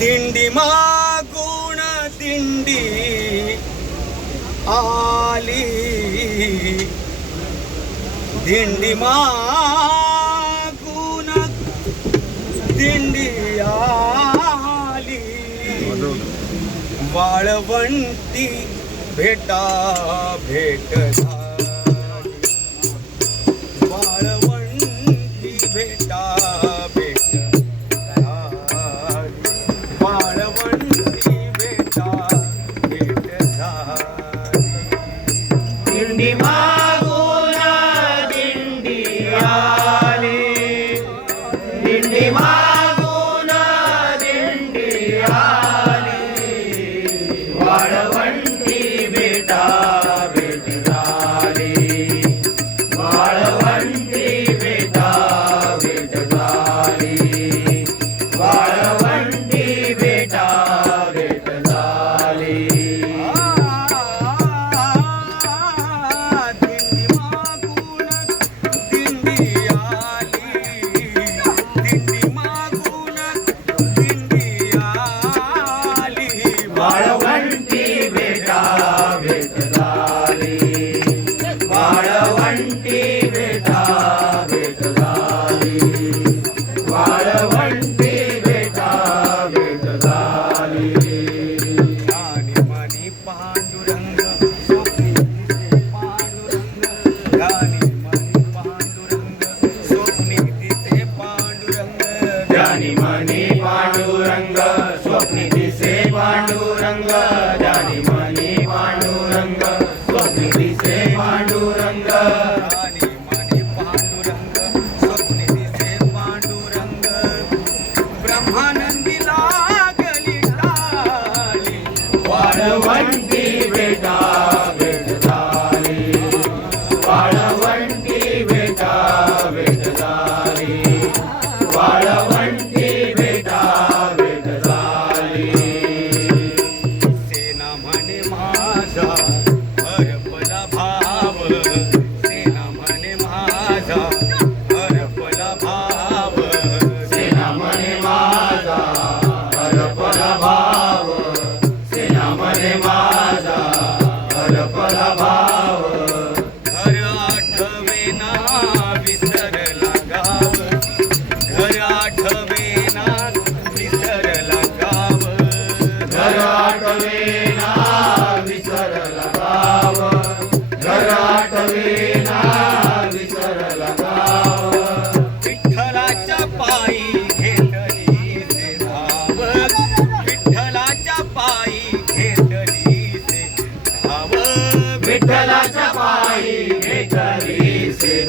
दिंडी मागून दिंडी आली दिंडी मागून दिंडी आली वाळवंटी भेटा भेट झाली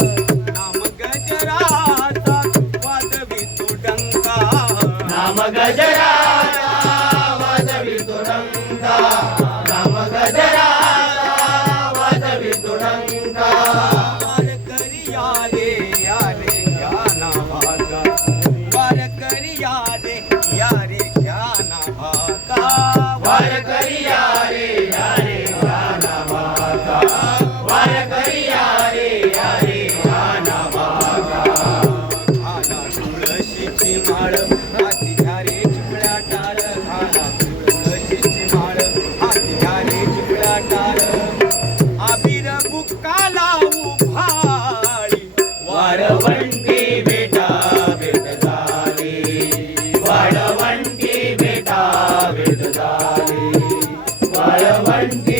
Yeah. வாழ வண்டி